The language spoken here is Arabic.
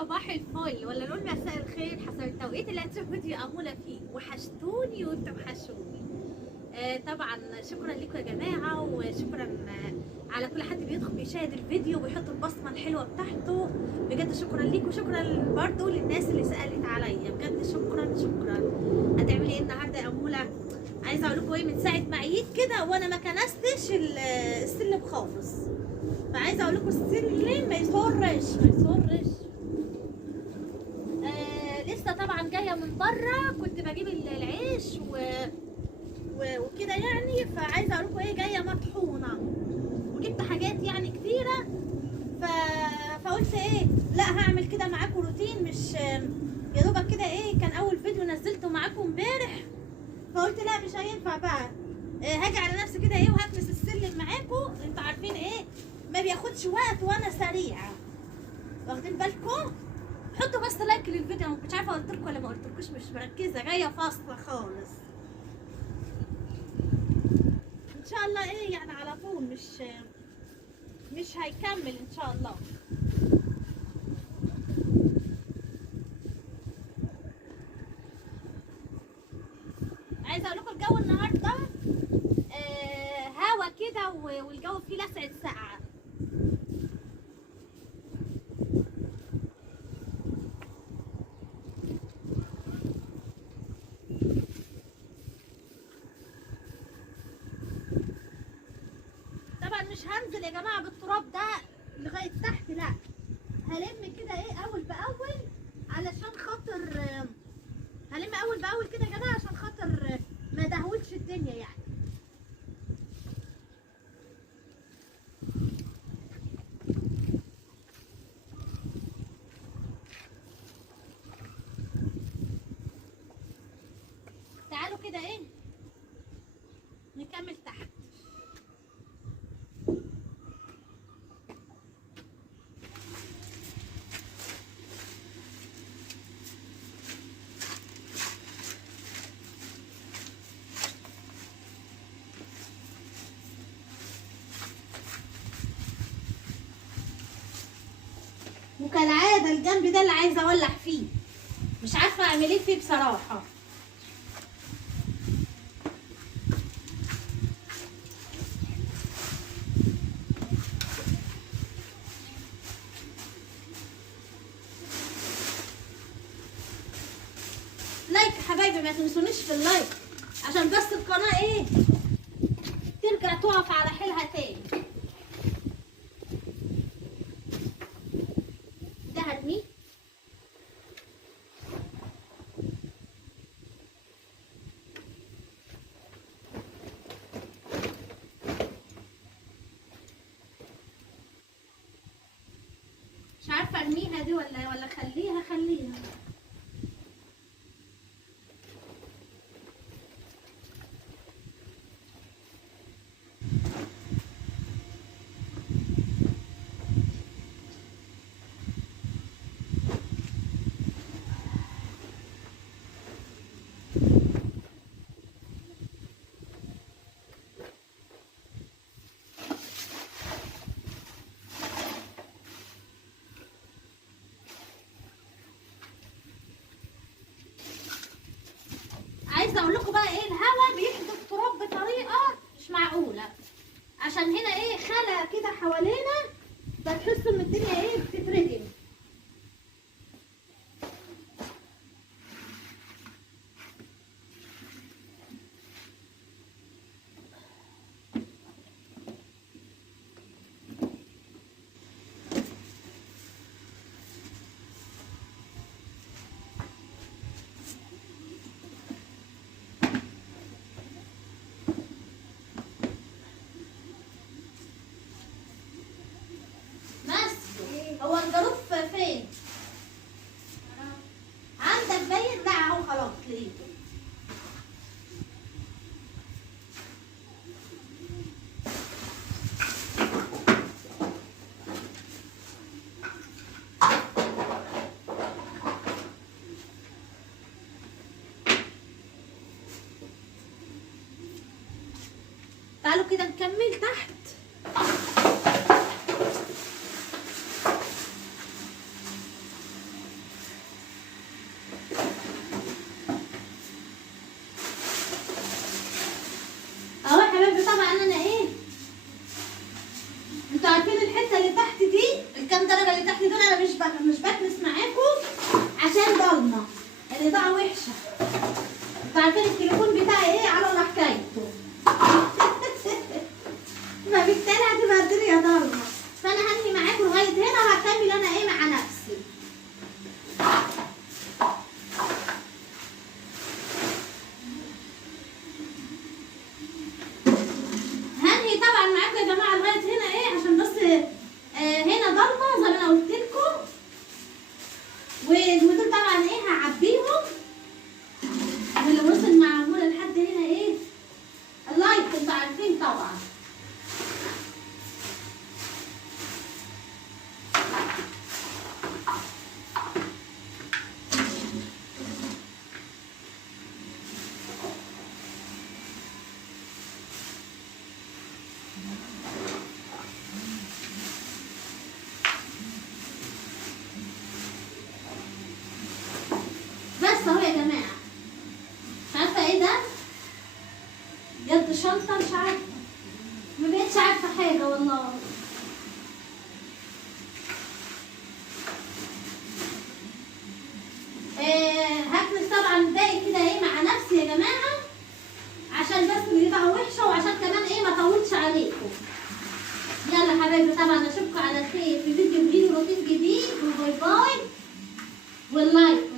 صباح الفل ولا نقول مساء الخير حسب التوقيت اللي هتشوف فيديو أمولة فيه. وحشتوني وانتم وحشوني. طبعا شكرا لكم يا جماعه، وشكرا على كل حد بيدخل بيشاهد الفيديو وبيحط البصمه الحلوه بتاعته. بجد شكرا ليكم، شكرا برضو للناس اللي سالت عليا، بجد شكرا شكرا. هتعملي ايه النهارده يا اموله؟ عايزه اقول لكم ايه، من ساعه ما عييت كده وانا ما كنستش السلم خالص، فعايزه اقول لكم السلم ما يسرش ما يسرش. لسه طبعا جايه من بره، كنت بجيب العيش وكده يعني، فعايزه اقول لكم ايه، جايه مطحونه وجبت حاجات يعني كتيره. فقلت ايه، لا هعمل كده معاكم روتين، مش يا دوبك كده ايه، كان اول فيديو نزلته معاكم امبارح، فقلت لا مش هينفع بقى. هاجي على نفسي كده ايه وهكنس السلم معاكم. انتوا عارفين ايه، ما بياخدش وقت وانا سريعه، واخدين بالكم؟ حطوا بس لايك للفيديو. انا مش عارفه قلت لكم ولا ما قلتلكوش، مش مركزه، جايه فاصله خالص ان شاء الله. ايه يعني على طول، مش هيكمل ان شاء الله. عايزه اقول لكم الجو النهارده هوا كده، والجو فيه لسعه ساقعه. طبعا مش هنزل يا جماعه بالتراب ده لغايه تحت، لا هلم كده ايه اول باول، علشان خاطر هلم اول باول كده يا جماعه، عشان خاطر ما دهولش الدنيا يعني. تعالوا كده ايه نكمل تحت. وكالعاده الجنب ده اللي عايزه اولع فيه، مش عارفه اعمل ايه فيه بصراحه. لايك يا حبايبي، ما تنسونيش في اللايك عشان بس القناه ايه ترجع تقف على حيلها تاني. ده هرميه. مش عارفه ارميها دي ولا خليها. عايزه اقول لكم بقى ايه، الهواء بيحدف التراب بطريقه مش معقوله، عشان هنا ايه خلا كده حوالينا، فتحسوا ان الدنيا ايه بتترجم. هو الجروف فين؟ عندك باين؟ لا اهو خلاص لقيته. تعالوا كده نكمل تحت. انتوا عارفين الحته اللي تحت دي، الكام درجه اللي تحت دول انا مش بكنس معاكم عشان ضلمه، الاضاءه وحشه. انتوا عارفين التليفون بتاعي ايه على الله حكايته. فبالتالي هتبقى الدنيا ضلمه، فانا هنهي معاكم لغايه هنا وهكمل انا ايه مع نفسي. هنهي طبعا معاكم يا جماعه لغايه هنا ايه، عشان بس هنا ضلمه زي ما انا قلت لكم. ودول طبعا ايه هعبيهم، واللي وصل معموله لحد هنا ايه اللايك، انتوا عارفين طبعا. بس اهو يا جماعه، مش عارفه ايه ده، يد شنطه، مش عارفه، ما بقتش عارفه حاجه والله. هكنس طبعا الباقي كده ايه مع نفسي يا جماعه، عشان بس الاضاءه وحشه، وعشان كمان ايه ما اطولش عليكم. يلا حبايبي، طبعا اشوفكم على خير في فيديو جديد ولطيف جديد، وباي باي واللايك.